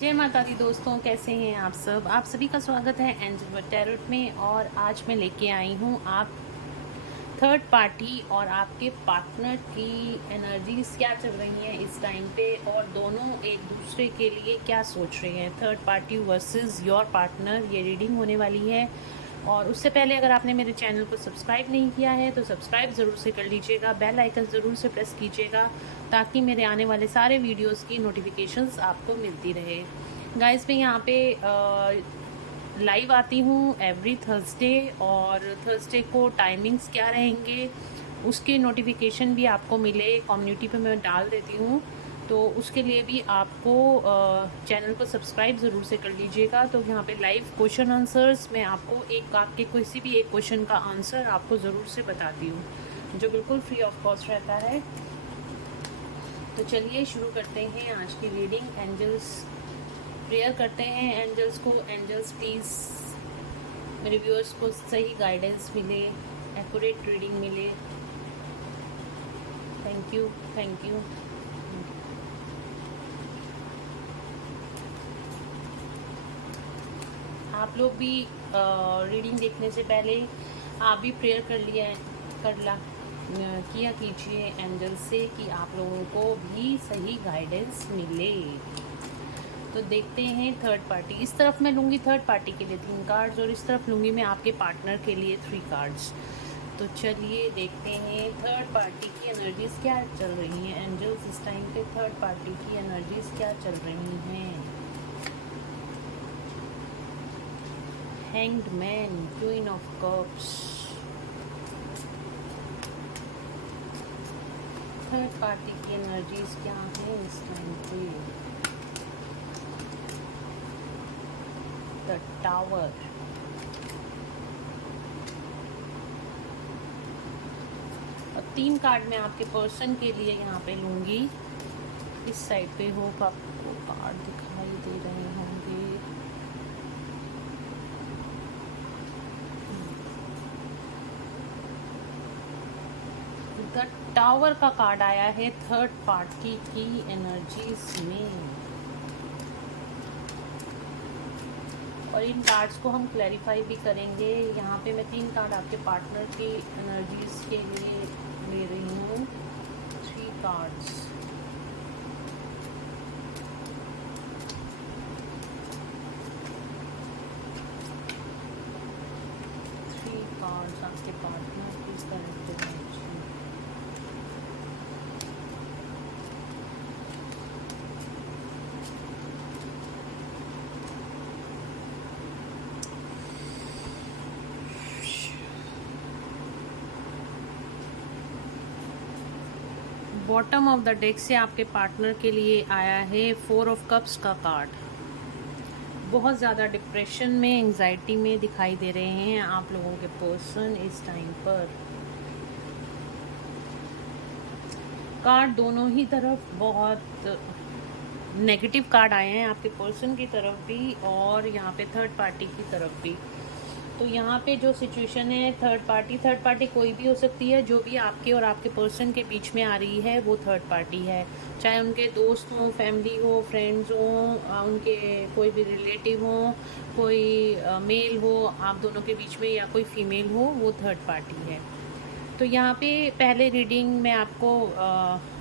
जय माता दी दोस्तों, कैसे हैं आप सभी का स्वागत है एंजल वर्ल्ड टैरोट में। और आज मैं लेके आई हूँ आप थर्ड पार्टी और आपके पार्टनर की एनर्जीज क्या चल रही हैं इस टाइम पे, और दोनों एक दूसरे के लिए क्या सोच रहे हैं। Third party versus your partner, ये रीडिंग होने वाली है। और उससे पहले अगर आपने मेरे चैनल को सब्सक्राइब नहीं किया है तो सब्सक्राइब ज़रूर से कर लीजिएगा, बेल आइकन ज़रूर से प्रेस कीजिएगा ताकि मेरे आने वाले सारे वीडियोस की नोटिफिकेशंस आपको मिलती रहे। गाइस, मैं यहाँ पे लाइव आती हूँ एवरी थर्सडे, और थर्सडे को टाइमिंग्स क्या रहेंगे उसके नोटिफिकेशन भी आपको मिले, कम्युनिटी पे मैं डाल देती हूँ। तो उसके लिए भी आपको चैनल को सब्सक्राइब ज़रूर से कर लीजिएगा। तो यहाँ पे लाइव क्वेश्चन आंसर्स मैं आपको एक आपके किसी भी एक क्वेश्चन का आंसर आपको ज़रूर से बताती हूँ, जो बिल्कुल फ्री ऑफ कॉस्ट रहता है। तो चलिए शुरू करते हैं आज की रीडिंग। एंजल्स प्रेयर करते हैं एंजल्स को। एंजल्स प्लीज़ मेरे व्यूअर्स को सही गाइडेंस मिले, एक्यूरेट रीडिंग मिले। Thank you, thank you. आप लोग भी रीडिंग देखने से पहले आप भी प्रेयर किया कीजिए एंजल से कि आप लोगों को भी सही गाइडेंस मिले। तो देखते हैं थर्ड पार्टी। इस तरफ मैं लूँगी थर्ड पार्टी के लिए 3 कार्ड्स, और इस तरफ लूँगी मैं आपके पार्टनर के लिए 3 कार्ड्स। तो चलिए देखते हैं थर्ड पार्टी की एनर्जीज क्या चल रही हैं। एंजल्स इस टाइम पे थर्ड पार्टी की एनर्जीज क्या चल रही हैं। Hanged man, queen of cups. Third party की एनर्जीज क्या हैं इस टाइम पे। द टावर, और 3 कार्ड मैं आपके पर्सन के लिए यहाँ पे लूँगी। इस साइड पे होप आपको कार्ड दिखाई दे रहे होंगे। द टावर का कार्ड आया है थर्ड पार्टी की एनर्जीज में, और इन कार्ड्स को हम क्लैरिफाई भी करेंगे। यहाँ पे मैं 3 कार्ड आपके पार्टनर की एनर्जीज के लिए ले रही हूँ। 3 कार्ड्स। आपके पार्टनर की current energy. Bottom of the deck से आपके पार्टनर के लिए आया है 4 ऑफ कप्स का कार्ड। बहुत ज़्यादा डिप्रेशन में, एंजाइटी में दिखाई दे रहे हैं आप लोगों के पर्सन इस टाइम पर। कार्ड दोनों ही तरफ बहुत नेगेटिव कार्ड आए हैं, आपके पर्सन की तरफ भी और यहाँ पे थर्ड पार्टी की तरफ भी। तो यहाँ पे जो सिचुएशन है, थर्ड पार्टी कोई भी हो सकती है। जो भी आपके और आपके पर्सन के बीच में आ रही है वो थर्ड पार्टी है, चाहे उनके दोस्त हों, फैमिली हो, फ्रेंड्स हों, उनके कोई भी रिलेटिव हों, कोई मेल हो आप दोनों के बीच में, या कोई फीमेल हो, वो थर्ड पार्टी है। तो यहाँ पे पहले रीडिंग मैं आपको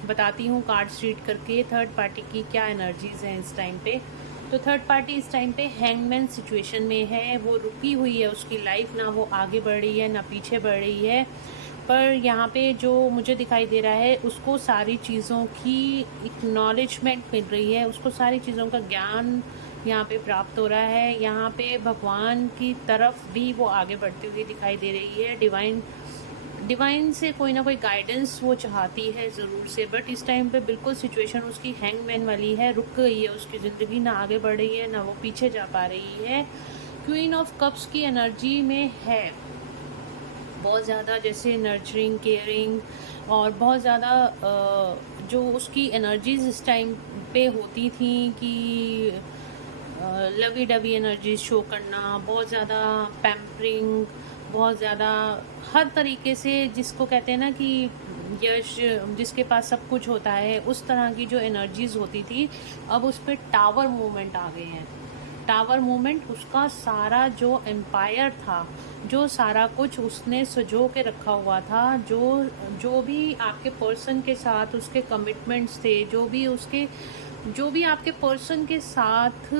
बताती हूँ कार्ड्स रीड करके थर्ड पार्टी की क्या एनर्जीज़ हैं इस टाइम पे। तो थर्ड पार्टी इस टाइम पे हैंगमैन सिचुएशन में है। वो रुकी हुई है, उसकी लाइफ ना वो आगे बढ़ रही है ना पीछे बढ़ रही है। पर यहाँ पे जो मुझे दिखाई दे रहा है, उसको सारी चीज़ों की एक्नॉलेजमेंट मिल रही है, उसको सारी चीज़ों का ज्ञान यहाँ पे प्राप्त हो रहा है। यहाँ पे भगवान की तरफ भी वो आगे बढ़ती हुई दिखाई दे रही है। डिवाइन से कोई ना कोई गाइडेंस वो चाहती है ज़रूर से, बट इस टाइम पे बिल्कुल सिचुएशन उसकी हैंगमैन वाली है। रुक गई है उसकी ज़िंदगी, ना आगे बढ़ रही है ना वो पीछे जा पा रही है। क्वीन ऑफ कप्स की एनर्जी में है बहुत ज़्यादा, जैसे नर्चरिंग, केयरिंग, और बहुत ज़्यादा जो उसकी एनर्जीज इस टाइम पे होती थी कि लवी डवी एनर्जीज शो करना, बहुत ज़्यादा पैम्परिंग, बहुत ज़्यादा हर तरीके से, जिसको कहते हैं ना कि यश, जिसके पास सब कुछ होता है, उस तरह की जो एनर्जीज होती थी, अब उस पर टावर मूवमेंट आ गए हैं। टावर मूवमेंट, उसका सारा जो एम्पायर था, जो सारा कुछ उसने सजो के रखा हुआ था, जो जो भी आपके पर्सन के साथ उसके कमिटमेंट्स थे, जो भी आपके पर्सन के साथ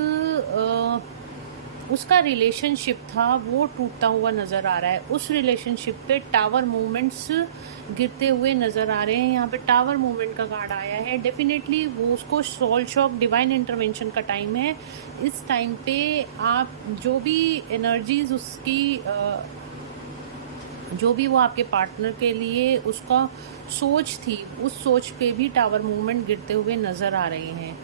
उसका रिलेशनशिप था, वो टूटता हुआ नज़र आ रहा है। उस रिलेशनशिप पे टावर मूवमेंट्स गिरते हुए नज़र आ रहे हैं। यहाँ पे टावर मूवमेंट का कार्ड आया है। डेफिनेटली वो उसको सोल शॉक, डिवाइन इंटरवेंशन का टाइम है। इस टाइम पे आप जो भी एनर्जीज उसकी जो भी वो आपके पार्टनर के लिए उसका सोच थी, उस सोच पे भी टावर मूवमेंट गिरते हुए नज़र आ रहे हैं।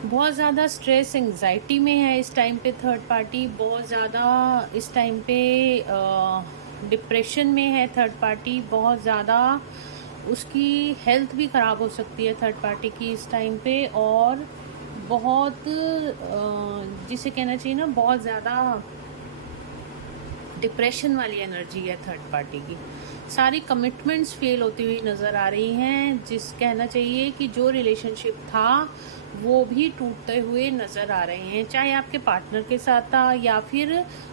बहुत ज़्यादा स्ट्रेस, एंग्जाइटी में है इस टाइम पे थर्ड पार्टी। बहुत ज़्यादा इस टाइम पे डिप्रेशन में है थर्ड पार्टी। बहुत ज़्यादा उसकी हेल्थ भी ख़राब हो सकती है थर्ड पार्टी की इस टाइम पे। और बहुत जिसे कहना चाहिए ना, बहुत ज़्यादा डिप्रेशन वाली एनर्जी है थर्ड पार्टी की। सारी कमिटमेंट्स फेल होती हुई नज़र आ रही हैं। कहना चाहिए कि जो रिलेशनशिप था वो भी टूटते हुए नज़र आ रहे हैं, चाहे आपके पार्टनर के साथ था या फिर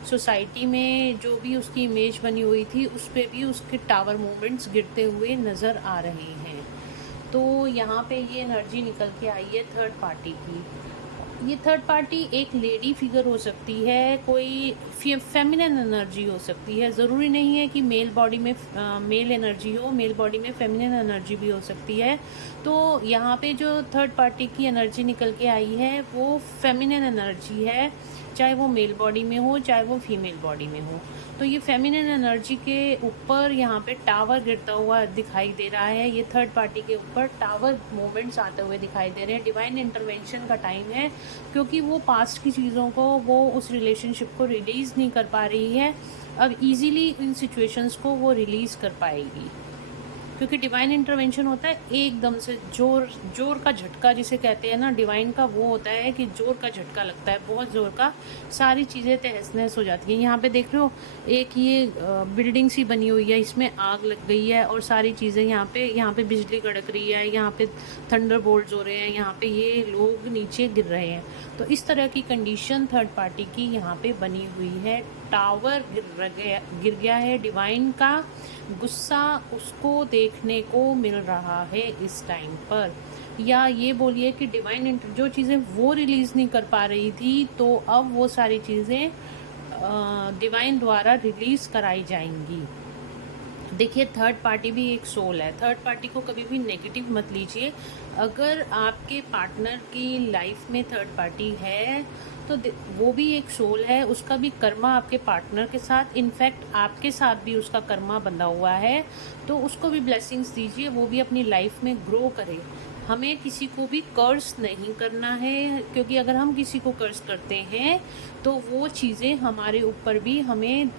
सोसाइटी में जो भी उसकी इमेज बनी हुई थी, उस पर भी उसके टावर मूवमेंट्स गिरते हुए नज़र आ रहे हैं। तो यहाँ पे ये एनर्जी निकल के आई है थर्ड पार्टी की। ये थर्ड पार्टी एक लेडी फिगर हो सकती है, कोई फेमिनिन एनर्जी हो सकती है। ज़रूरी नहीं है कि मेल बॉडी में मेल एनर्जी हो, मेल बॉडी में फेमिनिन एनर्जी भी हो सकती है। तो यहाँ पे जो थर्ड पार्टी की एनर्जी निकल के आई है वो फेमिनिन एनर्जी है, चाहे वो मेल बॉडी में हो चाहे वो फीमेल बॉडी में हो। तो ये फेमिनिन एनर्जी के ऊपर यहाँ पे टावर गिरता हुआ दिखाई दे रहा है। ये थर्ड पार्टी के ऊपर टावर मूवमेंट्स आते हुए दिखाई दे रहे हैं। डिवाइन इंटरवेंशन का टाइम है, क्योंकि वो पास्ट की चीज़ों को, वो उस रिलेशनशिप को रिलीज़ नहीं कर पा रही है। अब इजीली इन सिचुएशंस को वो रिलीज़ कर पाएगी, क्योंकि डिवाइन इंटरवेंशन होता है एकदम से जोर का झटका जिसे कहते हैं ना, डिवाइन का वो होता है कि जोर का झटका लगता है, बहुत जोर का, सारी चीज़ें तहस नहस हो जाती हैं। यहाँ पे देख रहे हो, एक ये बिल्डिंग सी बनी हुई है, इसमें आग लग गई है और सारी चीज़ें यहाँ पे बिजली कड़क रही है, यहाँ पे थंडर बोल्ट्स हो रहे हैं, यहाँ पे ये लोग नीचे गिर रहे हैं। तो इस तरह की कंडीशन थर्ड पार्टी की यहाँ पे बनी हुई है। टावर गिर गया है। डिवाइन का गुस्सा उसको देखने को मिल रहा है इस टाइम पर, या ये बोलिए कि डिवाइन जो चीज़ें वो रिलीज़ नहीं कर पा रही थी, तो अब वो सारी चीज़ें डिवाइन द्वारा रिलीज़ कराई जाएंगी। देखिए, थर्ड पार्टी भी एक सोल है। थर्ड पार्टी को कभी भी नेगेटिव मत लीजिए। अगर आपके पार्टनर की लाइफ में थर्ड पार्टी है तो वो भी एक सोल है, उसका भी कर्मा आपके पार्टनर के साथ, इनफैक्ट आपके साथ भी उसका कर्मा बंधा हुआ है। तो उसको भी ब्लेसिंग्स दीजिए, वो भी अपनी लाइफ में ग्रो करे। हमें किसी को भी कर्ज नहीं करना है, क्योंकि अगर हम किसी को कर्ज करते हैं तो वो चीज़ें हमारे ऊपर भी हमें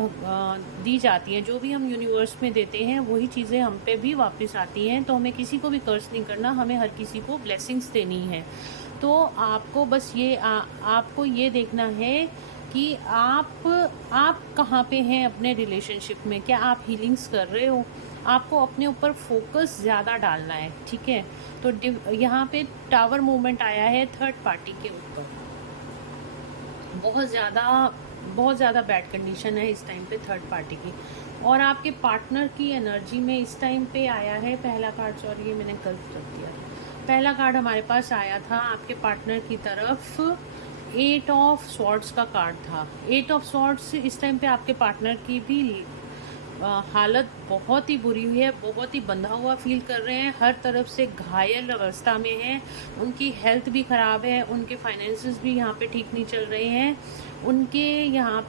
दी जाती हैं। जो भी हम यूनिवर्स में देते हैं वही चीज़ें हम पे भी वापस आती हैं। तो हमें किसी को भी कर्ज नहीं करना, हमें हर किसी को ब्लेसिंग्स देनी है। तो आपको बस आपको ये देखना है कि आप कहाँ पे हैं अपने रिलेशनशिप में। क्या आप हीलिंग्स कर रहे हो? आपको अपने ऊपर फोकस ज़्यादा डालना है, ठीक है। तो यहाँ पे टावर मूवमेंट आया है थर्ड पार्टी के ऊपर। बहुत ज़्यादा बैड कंडीशन है इस टाइम पे थर्ड पार्टी की। और आपके पार्टनर की एनर्जी में इस टाइम पे आया है पहला कार्ड, सॉरी ये मैंने गलत कर दिया। पहला कार्ड हमारे पास आया था आपके पार्टनर की तरफ, 8 ऑफ स्वॉर्ड्स का कार्ड था। 8 ऑफ स्वॉर्ड्स इस टाइम पे आपके पार्टनर की भी हालत बहुत ही बुरी हुई है, बहुत ही बंधा हुआ फील कर रहे हैं, हर तरफ से घायल अवस्था में हैं। उनकी हेल्थ भी ख़राब है, उनके फाइनेंसेस भी यहाँ पे ठीक नहीं चल रहे हैं। उनके यहाँ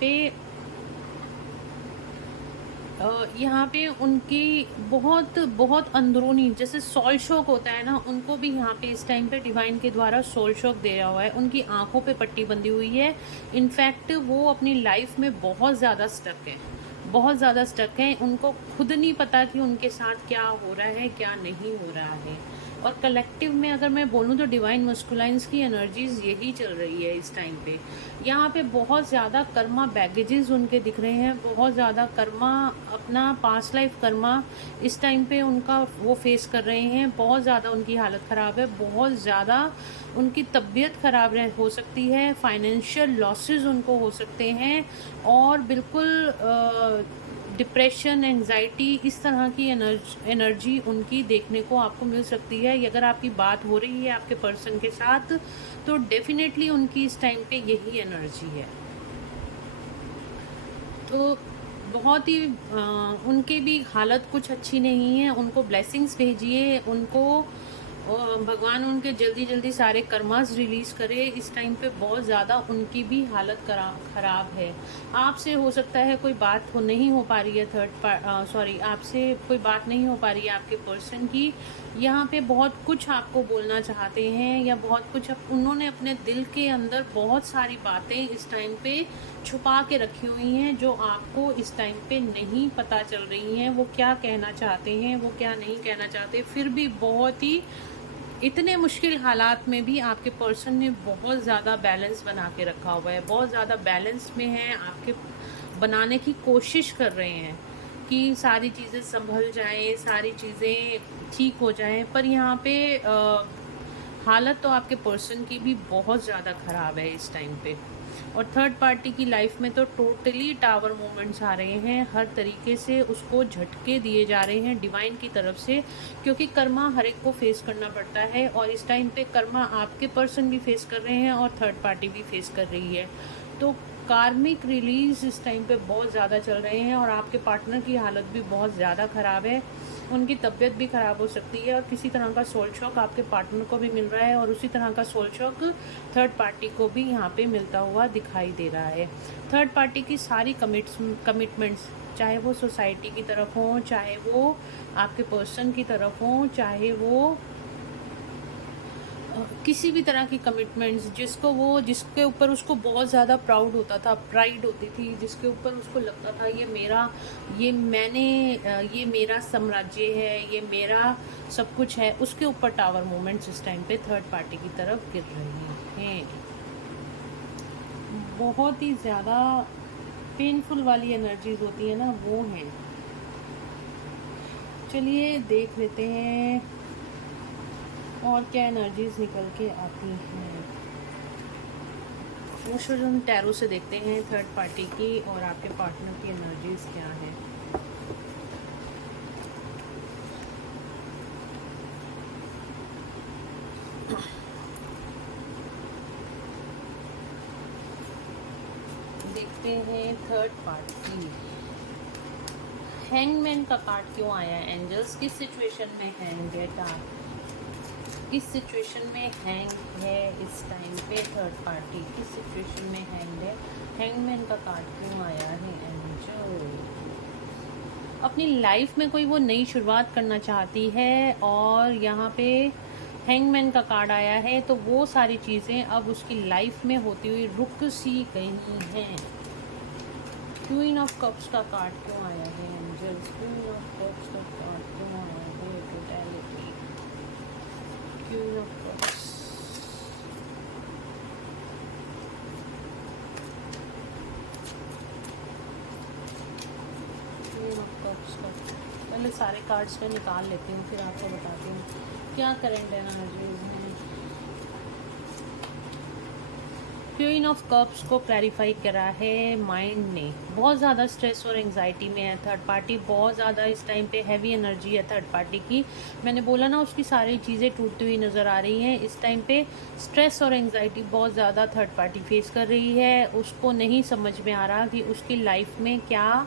पे उनकी बहुत अंदरूनी, जैसे सोल शॉक होता है ना, उनको भी यहाँ पे इस टाइम पे डिवाइन के द्वारा सोल शॉक दे रहा हुआ है। उनकी आंखों पे पट्टी बंधी हुई है। इनफैक्ट वो अपनी लाइफ में बहुत ज़्यादा स्टक है। उनको खुद नहीं पता कि उनके साथ क्या हो रहा है क्या नहीं हो रहा है। और कलेक्टिव में अगर मैं बोलूँ तो डिवाइन मस्कुलाइंस की एनर्जीज यही चल रही है इस टाइम पे। यहाँ पे बहुत ज़्यादा कर्मा बैगेजेस उनके दिख रहे हैं, बहुत ज़्यादा कर्मा, अपना पास्ट लाइफ कर्मा इस टाइम पे उनका वो फेस कर रहे हैं। बहुत ज़्यादा उनकी हालत ख़राब है, बहुत ज़्यादा उनकी तबीयत ख़राब हो सकती है, फाइनेंशियल लॉसेस उनको हो सकते हैं, और बिल्कुल डिप्रेशन, एंजाइटी, इस तरह की एनर्जी उनकी देखने को आपको मिल सकती है। अगर आपकी बात हो रही है आपके पर्सन के साथ तो डेफिनेटली उनकी इस टाइम पे यही एनर्जी है। तो बहुत ही उनके भी हालत कुछ अच्छी नहीं है। उनको ब्लेसिंग्स भेजिए, उनको भगवान उनके जल्दी जल्दी सारे कर्मास रिलीज़ करे। इस टाइम पे बहुत ज़्यादा उनकी भी हालत ख़राब है। आपसे हो सकता है कोई बात नहीं हो पा रही है, आपसे कोई बात नहीं हो पा रही है आपके पर्सन की। यहाँ पे बहुत कुछ आपको बोलना चाहते हैं, या बहुत कुछ उन्होंने अपने दिल के अंदर बहुत सारी बातें इस टाइम पे छुपा के रखी हुई हैं, जो आपको इस टाइम पे नहीं पता चल रही हैं। वो क्या कहना चाहते हैं, वो क्या नहीं कहना चाहते, फिर भी बहुत ही इतने मुश्किल हालात में भी आपके पर्सन ने बहुत ज़्यादा बैलेंस बना के रखा हुआ है, बहुत ज़्यादा बैलेंस में है, आपके बनाने की कोशिश कर रहे हैं कि सारी चीज़ें संभल जाएं, सारी चीज़ें ठीक हो जाएं। पर यहाँ पे हालत तो आपके पर्सन की भी बहुत ज़्यादा ख़राब है इस टाइम पे। और थर्ड पार्टी की लाइफ में तो टोटली टावर मोमेंट्स आ रहे हैं, हर तरीके से उसको झटके दिए जा रहे हैं डिवाइन की तरफ से, क्योंकि कर्मा हर एक को फेस करना पड़ता है। और इस टाइम पे कर्मा आपके पर्सन भी फेस कर रहे हैं और थर्ड पार्टी भी फेस कर रही है। तो कार्मिक रिलीज इस टाइम पे बहुत ज़्यादा चल रहे हैं, और आपके पार्टनर की हालत भी बहुत ज़्यादा ख़राब है, उनकी तबीयत भी ख़राब हो सकती है। और किसी तरह का सोल शॉक आपके पार्टनर को भी मिल रहा है, और उसी तरह का सोल शॉक थर्ड पार्टी को भी यहाँ पे मिलता हुआ दिखाई दे रहा है। थर्ड पार्टी की सारी कमिटमेंट्स, चाहे वो सोसाइटी की तरफ हो, चाहे वो आपके पर्सन की तरफ हो, चाहे वो किसी भी तरह की कमिटमेंट्स, जिसके ऊपर उसको बहुत ज़्यादा प्राउड होता था, प्राइड होती थी, जिसके ऊपर उसको लगता था ये मेरा साम्राज्य है, ये मेरा सब कुछ है, उसके ऊपर टावर मोमेंट्स इस टाइम पे थर्ड पार्टी की तरफ गिर रहे हैं। बहुत ही ज़्यादा पेनफुल वाली एनर्जीज होती है ना, वो हैं। चलिए देख लेते हैं और क्या एनर्जीज निकल के आती हैं। ओशोजन टैरो से देखते हैं थर्ड पार्टी की और आपके पार्टनर की एनर्जीज क्या है। देखते हैं थर्ड पार्टी। हैंगमैन का कार्ड क्यों आया है एंजल्स? किस सिचुएशन में हैंग है कार्ड? किस सिचुएशन में हैंग है इस टाइम पे थर्ड पार्टी? किस सिचुएशन में हैंग है? हैंगमैन का कार्ड क्यों आया है एंजल? अपनी लाइफ में कोई वो नई शुरुआत करना चाहती है, और यहाँ पे हैंगमैन का कार्ड आया है, तो वो सारी चीज़ें अब उसकी लाइफ में होती हुई रुक सी गई हैं। क्वीन ऑफ कप्स का कार्ड क्यों आया है एंजल्स? क्वीन ऑफ कप्स का कार्ड क्यों आया है? Totality, queen of cups. Queen of cups का, पहले सारे कार्ड्स में निकाल लेती हूँ, फिर आपको बताती हूँ क्या करंट एनर्जीज हैं। क्वीन ऑफ कप्स को क्लैरिफाई करा है माइंड ने, बहुत ज़्यादा स्ट्रेस और एंजाइटी में है थर्ड पार्टी। बहुत ज़्यादा इस टाइम पे हैवी एनर्जी है थर्ड पार्टी की। मैंने बोला ना, उसकी सारी चीज़ें टूटती हुई नज़र आ रही हैं इस टाइम पे। स्ट्रेस और एंजाइटी बहुत ज़्यादा थर्ड पार्टी फेस कर रही है। उसको नहीं समझ में आ रहा कि उसकी लाइफ में क्या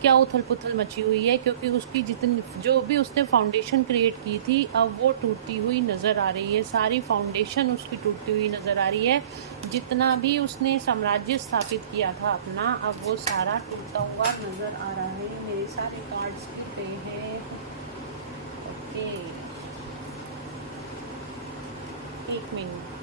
क्या उथल पुथल मची हुई है, क्योंकि उसकी जितनी जो भी उसने फाउंडेशन क्रिएट की थी अब वो टूटती हुई नज़र आ रही है। सारी फाउंडेशन उसकी टूटती हुई नज़र आ रही है। जितना भी उसने साम्राज्य स्थापित किया था अपना, अब वो सारा टूटता हुआ नज़र आ रहा है। मेरे सारे कार्ड्स टूटे हैं। ओके, एक मिनट,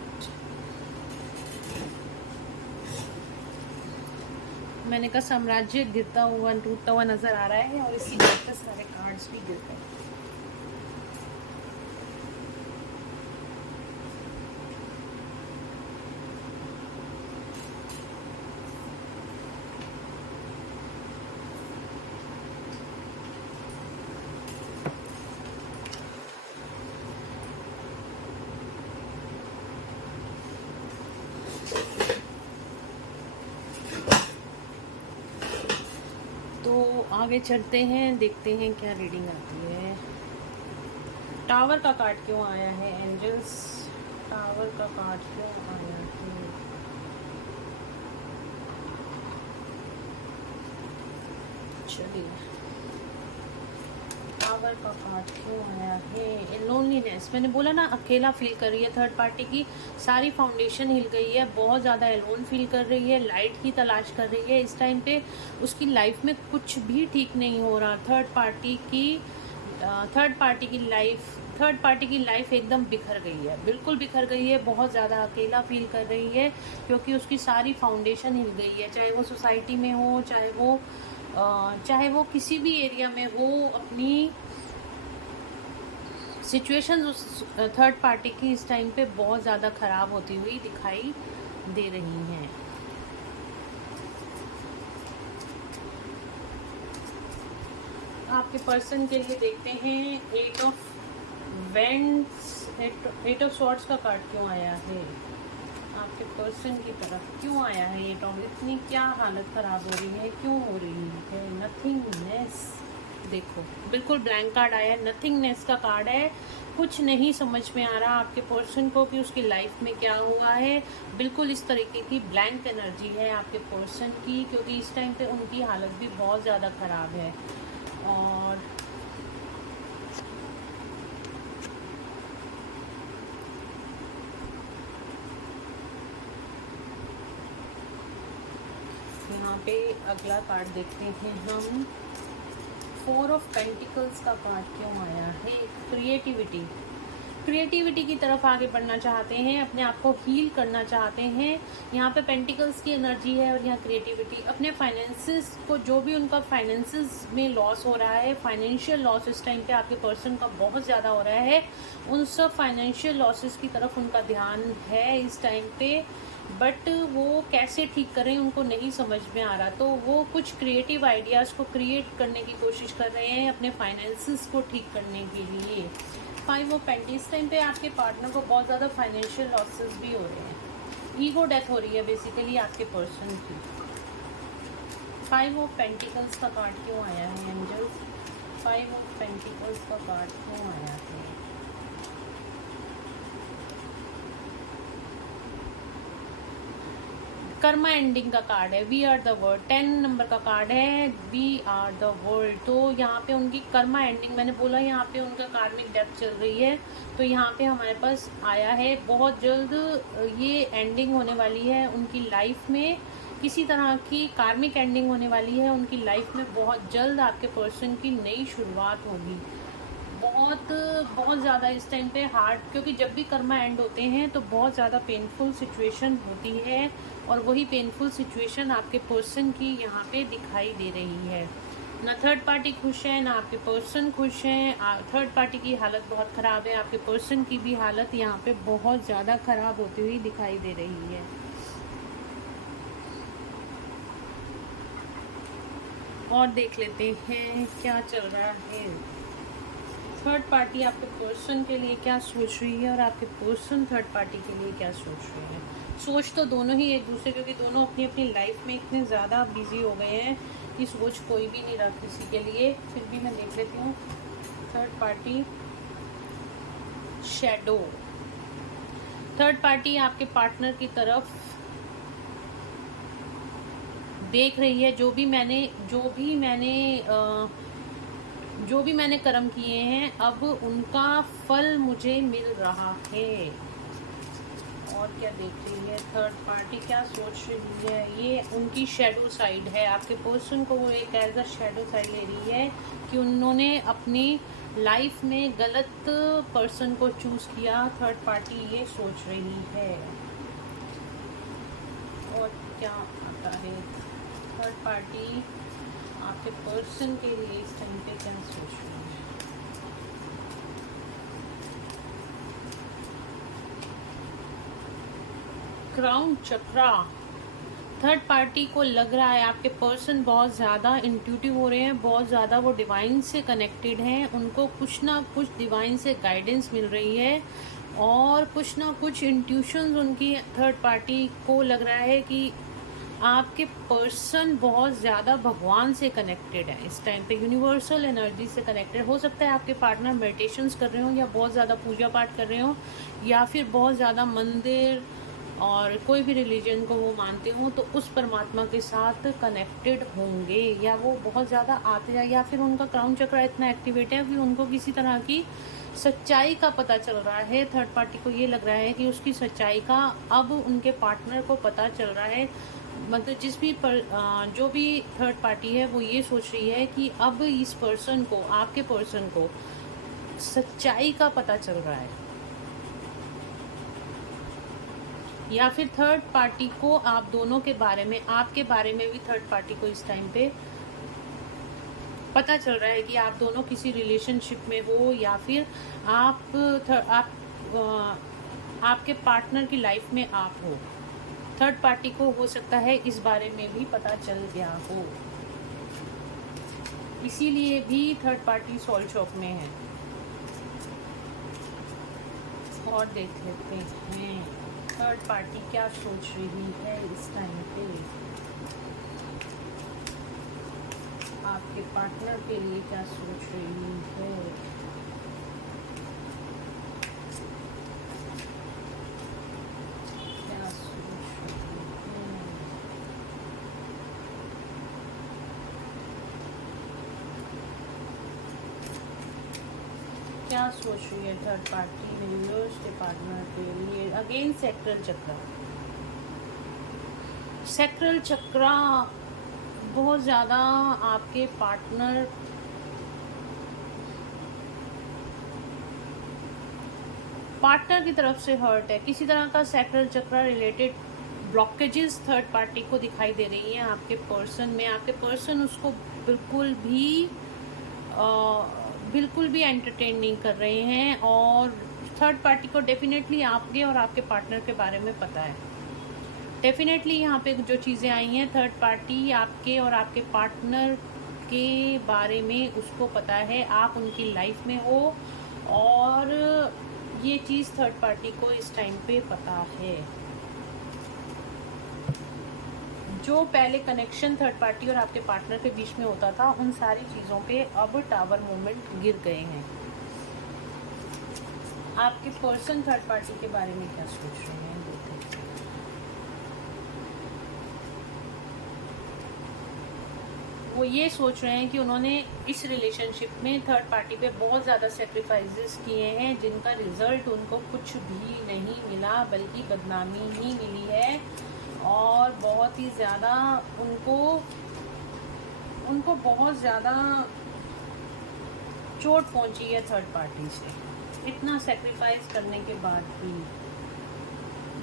मैंने कहा साम्राज्य गिरता हुआ टूटता हुआ नज़र आ रहा है, और इसी वजह से सारे कार्ड्स भी गिर गए। आगे चलते हैं, देखते हैं क्या रीडिंग आती है। टावर का कार्ड क्यों आया है एंजल्स? टावर का कार्ड क्यों आया है? चलिए, टावर का कार्ड क्यों आया है? लोनलीनेस, मैंने बोला ना, अकेला फील कर रही है। थर्ड पार्टी की सारी फाउंडेशन हिल गई है, बहुत ज़्यादा एलोन फील कर रही है, लाइट की तलाश कर रही है। इस टाइम पे उसकी लाइफ में कुछ भी ठीक नहीं हो रहा। थर्ड पार्टी की लाइफ एकदम बिखर गई है, बिल्कुल बिखर गई है। बहुत ज़्यादा अकेला फील कर रही है क्योंकि उसकी सारी फाउंडेशन हिल गई है। चाहे वो सोसाइटी में हो, चाहे वो किसी भी एरिया में हो, अपनी सिचुएशन उस थर्ड पार्टी की इस टाइम पे बहुत ज़्यादा ख़राब होती हुई दिखाई दे रही हैं। आपके पर्सन के लिए देखते हैं एट ऑफ स्वॉर्ड्स का कार्ड क्यों आया है? आपके पर्सन की तरफ क्यों आया है ये टॉप? इतनी क्या हालत ख़राब हो रही है, क्यों हो रही है? नथिंगनेस, देखो बिल्कुल ब्लैंक कार्ड आया है। नथिंगनेस का कार्ड है। कुछ नहीं समझ में आ रहा आपके पर्सन को कि उसकी लाइफ में क्या हुआ है। बिल्कुल इस तरीके की ब्लैंक एनर्जी है आपके पर्सन की, क्योंकि इस टाइम पे उनकी हालत भी बहुत ज़्यादा ख़राब है। और यहाँ पे अगला कार्ड देखते हैं हम। 4 ऑफ पेंटिकल्स का कार्ड क्यों आया है? क्रिएटिविटी की तरफ आगे बढ़ना चाहते हैं, अपने आप को हील करना चाहते हैं। यहाँ पे पेंटिकल्स की एनर्जी है और यहाँ क्रिएटिविटी। अपने फाइनेंसेस को, जो भी उनका फाइनेंसेस में लॉस हो रहा है, फाइनेंशियल लॉस इस टाइम पे आपके पर्सन का बहुत ज़्यादा हो रहा है, उन सब फाइनेंशियल लॉसेस की तरफ उनका ध्यान है इस टाइम पे। बट वो कैसे ठीक करें उनको नहीं समझ में आ रहा, तो वो कुछ क्रिएटिव आइडियाज़ को क्रिएट करने की कोशिश कर रहे हैं अपने फाइनेंसेस को ठीक करने के लिए। 5 ऑफ पेंटिकल्स, इस टाइम पे आपके पार्टनर को बहुत ज़्यादा फाइनेंशियल लॉसेस भी हो रहे हैं। ईगो डेथ हो रही है बेसिकली आपके पर्सन की। 5 ऑफ पेंटिकल्स का कार्ड क्यों आया है एंजल्स? 5 ऑफ पेंटिकल्स का कार्ड क्यों आया है? कर्मा एंडिंग का कार्ड है। We are the world, 10 number का कार्ड है। वी आर द वर्ल्ड, तो यहाँ पे उनकी कर्मा एंडिंग, मैंने बोला यहाँ पे उनका कार्मिक डेथ चल रही है, तो यहाँ पे हमारे पास आया है बहुत जल्द ये एंडिंग होने वाली है उनकी लाइफ में। किसी तरह की कार्मिक एंडिंग होने वाली है उनकी लाइफ में। बहुत जल्द आपके पर्सन की नई शुरुआत होगी। बहुत ज़्यादा इस टाइम पे हार्ड, क्योंकि जब भी कर्मा एंड होते हैं तो बहुत ज़्यादा पेनफुल सिचुएशन होती है, और वही पेनफुल सिचुएशन आपके पर्सन की यहाँ पे दिखाई दे रही है। ना थर्ड पार्टी खुश है, ना आपके पर्सन खुश हैं। थर्ड पार्टी की हालत बहुत ख़राब है, आपके पर्सन की भी हालत यहाँ पे बहुत ज़्यादा ख़राब होती हुई दिखाई दे रही है। और देख लेते हैं क्या चल रहा है। थर्ड पार्टी आपके पर्सन के लिए क्या सोच रही है और आपके पर्सन थर्ड पार्टी के लिए क्या सोच रहे हैं। सोच तो दोनों ही एक दूसरे, क्योंकि दोनों अपनी अपनी लाइफ में इतने ज़्यादा बिजी हो गए हैं कि सोच कोई भी नहीं रहा किसी के लिए। फिर भी मैं देख लेती हूँ। Third party shadow, third party आपके पार्टनर की तरफ देख रही है। जो भी मैंने कर्म किए हैं, अब उनका फल मुझे मिल रहा है। और क्या देख रही है थर्ड पार्टी, क्या सोच रही है? ये उनकी शैडो साइड है। आपके पर्सन को वो एक एज अ शैडो साइड ले रही है कि उन्होंने अपनी लाइफ में गलत पर्सन को चूज़ किया। थर्ड पार्टी ये सोच रही है। और क्या आता है थर्ड पार्टी आपके पर्सन के लिए इस टाइम पे क्या सोच रही है? क्राउन चक्रा, थर्ड पार्टी को लग रहा है आपके पर्सन बहुत ज़्यादा इंट्यूटिव हो रहे हैं, बहुत ज़्यादा वो डिवाइन से कनेक्टेड हैं। उनको कुछ ना कुछ डिवाइन से गाइडेंस मिल रही है, और कुछ ना कुछ इंट्यूशंस उनकी थर्ड पार्टी को लग रहा है कि आपके पर्सन बहुत ज़्यादा भगवान से कनेक्टेड है इस टाइम पे, यूनिवर्सल एनर्जी से कनेक्टेड। हो सकता है आपके पार्टनर मेडिटेशंस कर रहे हो, या बहुत ज़्यादा पूजा पाठ कर रहे हो, या फिर बहुत ज़्यादा मंदिर और कोई भी रिलीजन को वो मानते हो, तो उस परमात्मा के साथ कनेक्टेड होंगे, या वो बहुत ज़्यादा आते हैं, या फिर उनका क्राउन चक्र इतना एक्टिवेट है कि उनको किसी तरह की सच्चाई का पता चल रहा है। थर्ड पार्टी को ये लग रहा है कि उसकी सच्चाई का अब उनके पार्टनर को पता चल रहा है। मतलब जो भी थर्ड पार्टी है वो ये सोच रही है कि अब इस पर्सन को, आपके पर्सन को सच्चाई का पता चल रहा है, या फिर थर्ड पार्टी को आप दोनों के बारे में, आपके बारे में भी थर्ड पार्टी को इस टाइम पे पता चल रहा है कि आप दोनों किसी रिलेशनशिप में हो, या फिर आपके पार्टनर की लाइफ में आप हो। थर्ड पार्टी को हो सकता है इस बारे में भी पता चल गया हो, इसीलिए भी थर्ड पार्टी सोल शॉक में है। और देख लेते हैं थर्ड पार्टी क्या सोच रही है इस टाइम पे आपके पार्टनर के लिए, क्या सोच रही है। क्या सोच रही है, क्या सोच रही है थर्ड पार्टी यूनिवर्स के पार्टनर के लिए। अगेन सेक्टरल चक्र, सेक्टरल चक्र बहुत ज़्यादा आपके पार्टनर की तरफ से हर्ट है, किसी तरह का सेक्टरल चक्र रिलेटेड ब्लॉकेजेस थर्ड पार्टी को दिखाई दे रही हैं आपके पर्सन में। आपके पर्सन उसको बिल्कुल भी एंटरटेन नहीं कर रहे हैं, और थर्ड पार्टी को डेफिनेटली आपके और आपके पार्टनर के बारे में पता है। डेफिनेटली यहाँ पे जो चीज़ें आई हैं, थर्ड पार्टी आपके और आपके पार्टनर के बारे में उसको पता है, आप उनकी लाइफ में हो, और ये चीज़ थर्ड पार्टी को इस टाइम पे पता है। जो पहले कनेक्शन थर्ड पार्टी और आपके पार्टनर के बीच में होता था, उन सारी चीज़ों पे अब टावर मूवमेंट गिर गए हैं। आपके पर्सन थर्ड पार्टी के बारे में क्या सोच रहे हैं, वो ये सोच रहे हैं कि उन्होंने इस रिलेशनशिप में थर्ड पार्टी पे बहुत ज़्यादा सेक्रीफाइसेस किए हैं, जिनका रिजल्ट उनको कुछ भी नहीं मिला, बल्कि बदनामी ही मिली है, और बहुत ही ज़्यादा उनको बहुत ज़्यादा चोट पहुंची है थर्ड पार्टी से। इतना सेक्रीफाइस करने के बाद भी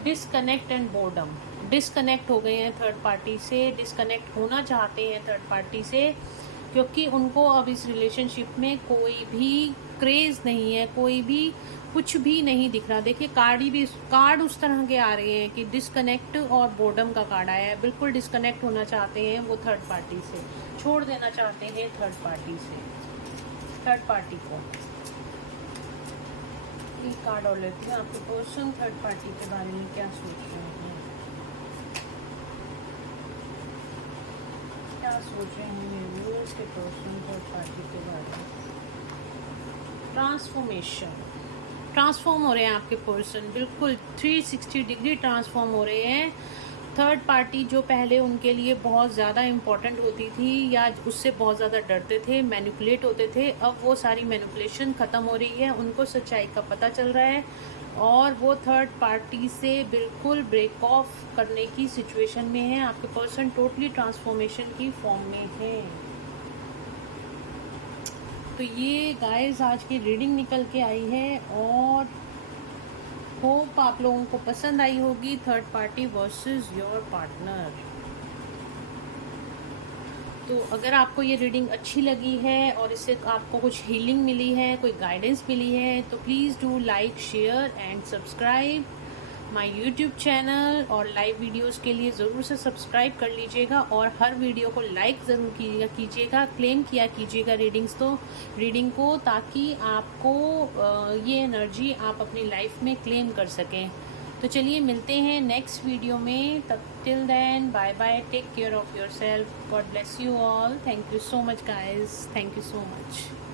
डिसकनेक्ट एंड बोर्डम, डिसकनेक्ट हो गए हैं थर्ड पार्टी से, डिसकनेक्ट होना चाहते हैं थर्ड पार्टी से, क्योंकि उनको अब इस रिलेशनशिप में कोई भी क्रेज़ नहीं है, कोई भी कुछ भी नहीं दिख रहा। देखिए कार्ड उस तरह के आ रहे हैं कि डिसकनेक्ट और बोर्डम का कार्ड आया है। बिल्कुल डिसकनेक्ट होना चाहते हैं वो थर्ड पार्टी से, छोड़ देना चाहते हैं थर्ड पार्टी से, थर्ड पार्टी को। एक कार्ड और लेती हूँ, आपके पर्सन थर्ड पार्टी के बारे में क्या सोच रहे हैं, क्या सोच रहे हैं व्यूअर्स के पर्सन थर्ड पार्टी के बारे में। ट्रांसफॉर्म हो रहे हैं आपके पर्सन, बिल्कुल 360 डिग्री ट्रांसफॉर्म हो रहे हैं। थर्ड पार्टी जो पहले उनके लिए बहुत ज़्यादा इम्पॉर्टेंट होती थी, या उससे बहुत ज़्यादा डरते थे, मैनिपुलेट होते थे, अब वो सारी मैनिपुलेशन ख़त्म हो रही है, उनको सच्चाई का पता चल रहा है, और वो थर्ड पार्टी से बिल्कुल ब्रेक ऑफ करने की सिचुएशन में है। आपके पर्सन टोटली ट्रांसफॉर्मेशन की फॉर्म में है। तो ये गाइस आज की रीडिंग निकल के आई है, और होप आप लोगों को पसंद आई होगी। Third party versus your partner. तो अगर आपको ये रीडिंग अच्छी लगी है और इससे आपको कुछ हीलिंग मिली है, कोई गाइडेंस मिली है, तो please do like, share and subscribe my YouTube channel, और लाइव वीडियोस के लिए ज़रूर से सब्सक्राइब कर लीजिएगा, और हर वीडियो को लाइक ज़रूर कीजिएगा, क्लेम किया कीजिएगा रीडिंग को, ताकि आपको ये एनर्जी आप अपनी लाइफ में क्लेम कर सकें। तो चलिए मिलते हैं नेक्स्ट वीडियो में, तब till then bye bye, take care of your self, god bless you all, thank you so much guys, thank you so much.